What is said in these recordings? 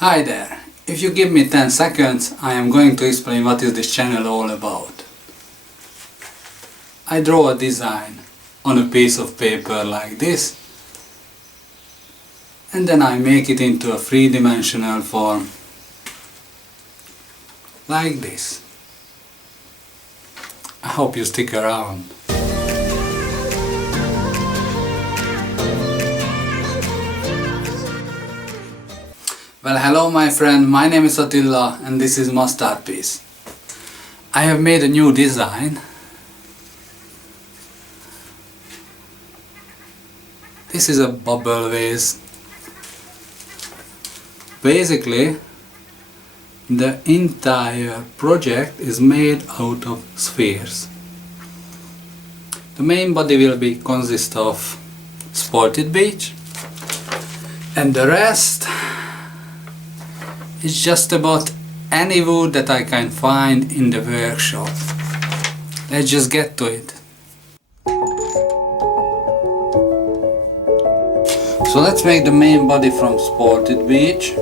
Hi there! If you give me 10 seconds, I am going to explain what is this channel all about. I draw a design on a piece of paper like this, and then I make it into a three-dimensional form like this. I hope you stick around. Well, hello my friend, my name is Attila and this is Masterpiece. I have made a new design. This is a bubble vase. Basically, the entire project is made out of spheres. The main body will consist of spalted beech, and the rest is just about any wood that I can find in the workshop. Let's just get to it. So let's make the main body from spalted beech.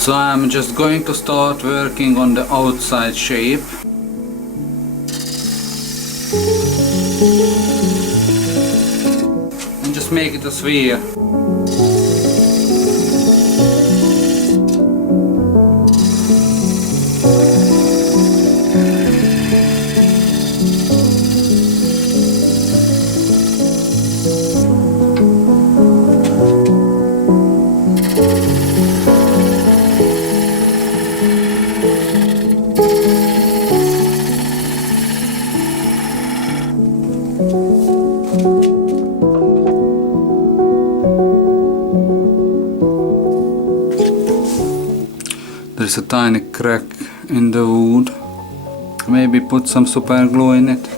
So I'm just going to start working on the outside shape. And just make it a sphere. There's a tiny crack in the wood. Maybe put some super glue in it.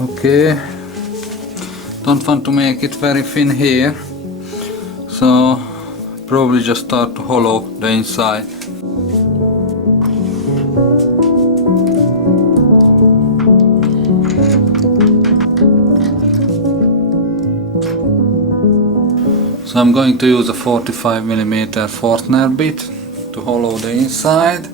Okay, don't want to make it very thin here, so probably just start to hollow the inside. So I'm going to use a 45mm Forstner bit to hollow the inside.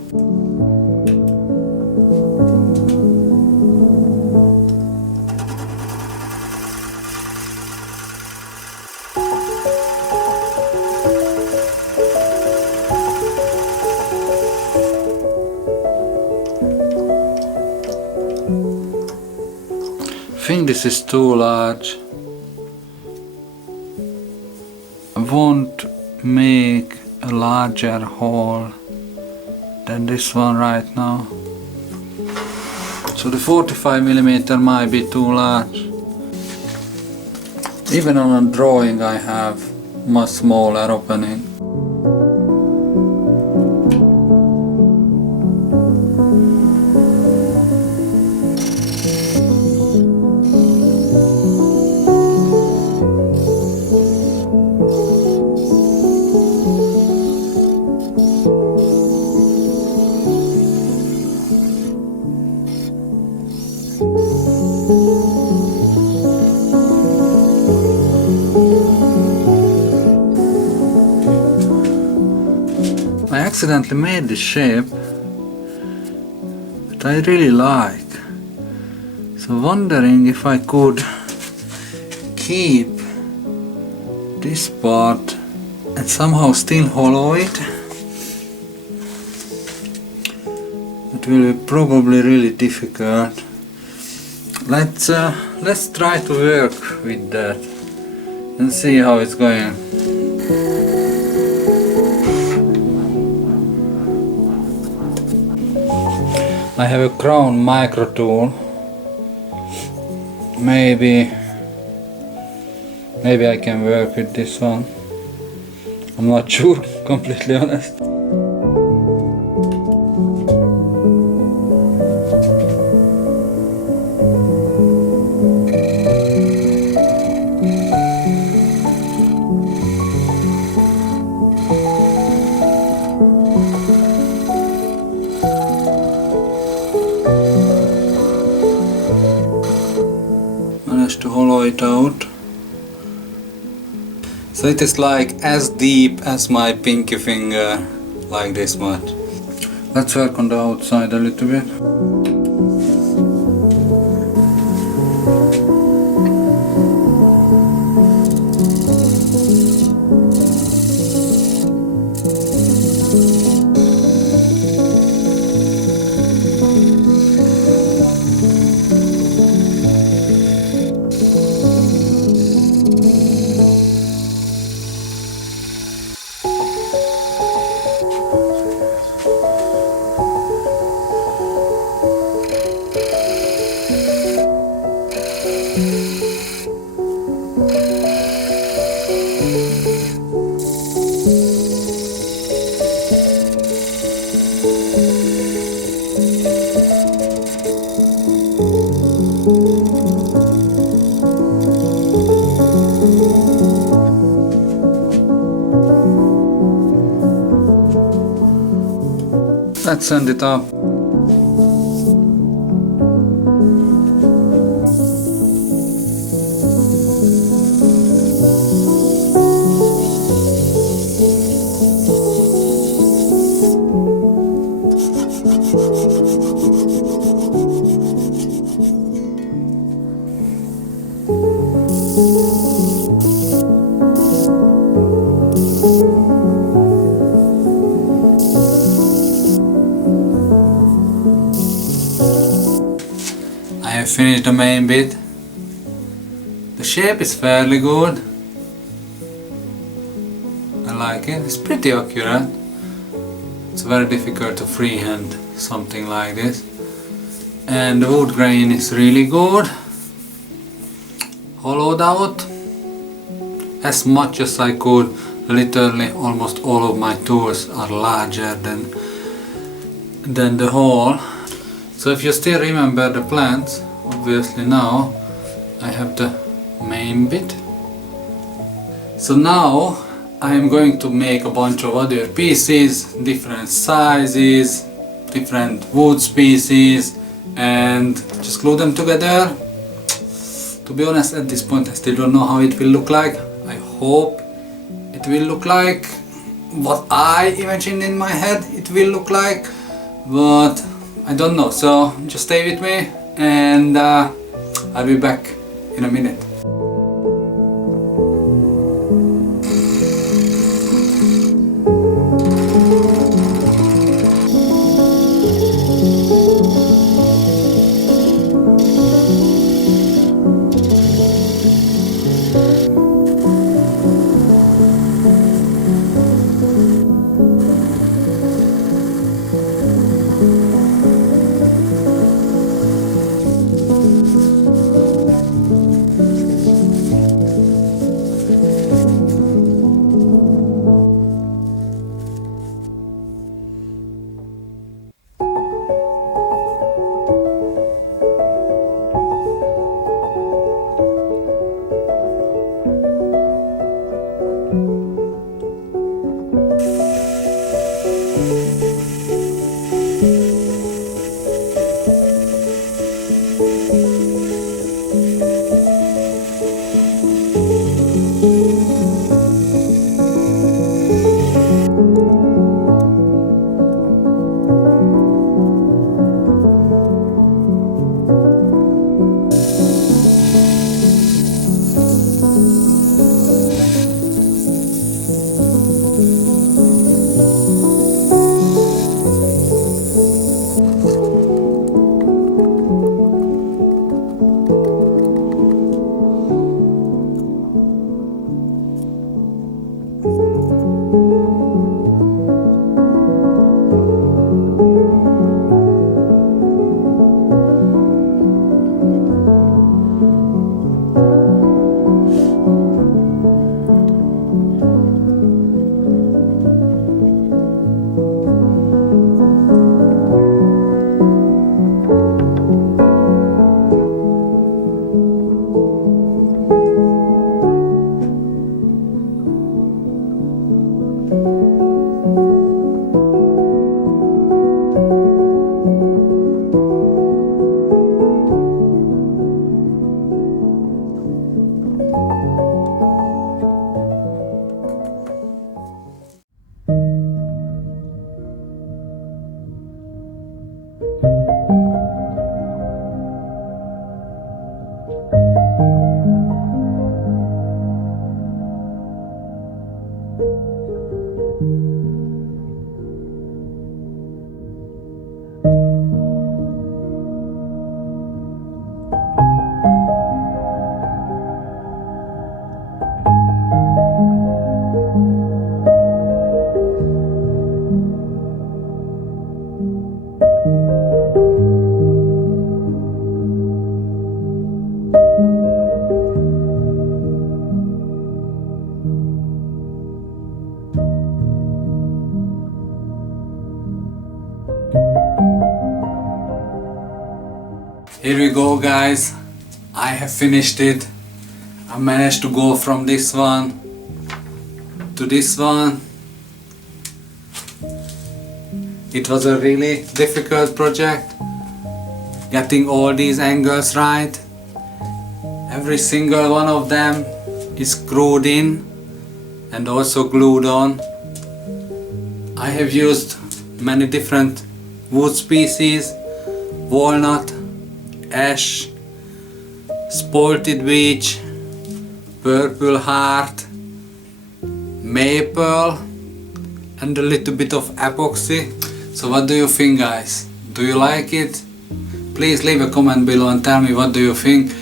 I think this is too large. I won't make a larger hole than this one right now. So the 45mm might be too large. Even on a drawing I have much smaller opening. I accidentally made this shape that I really like. So wondering if I could keep this part and somehow still hollow it. It will be probably really difficult. Let's try to work with that and see how it's going. I have a crown micro tool. Maybe I can work with this one. I'm not sure, completely honest. Managed to hollow it out. So it is like as deep as my pinky finger, like this much. Let's work on the outside a little bit. Let's send it up. I have finished the main bit. The shape is fairly good. I like it. It's pretty accurate. It's very difficult to freehand something like this. And the wood grain is really good. Hollowed out as much as I could. Literally almost all of my tools are larger than the hole. So if you still remember the plans, obviously now I have the main bit. So now I am going to make a bunch of other pieces, different sizes, different wood species, and just glue them together. To be honest, at this point I still don't know how it will look like. I hope it will look like what I imagined in my head it will look like, but I don't know, so just stay with me and I'll be back in a minute. Here we go, guys. I have finished it. I managed to go from this one to this one. It was a really difficult project, getting all these angles right. Every single one of them is screwed in and also glued on. I have used many different wood species: walnut, ash, spalted beech, purple heart, maple, and a little bit of epoxy. So what do you think, guys? Do you like it? Please leave a comment below and tell me what do you think.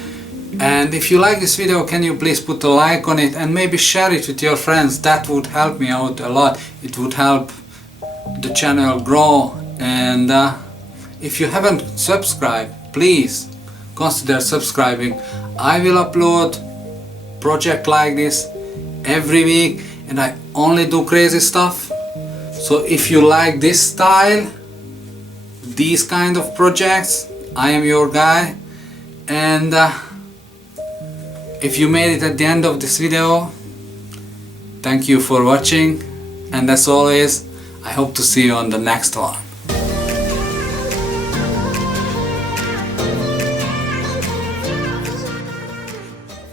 And if you like this video, can you please put a like on it and maybe share it with your friends? That would help me out a lot. It would help the channel grow. And if you haven't subscribed, please consider subscribing. I will upload project like this every week, and I only do crazy stuff. So if you like this style, these kind of projects, I am your guy. And if you made it at the end of this video, thank you for watching, and as always, I hope to see you on the next one.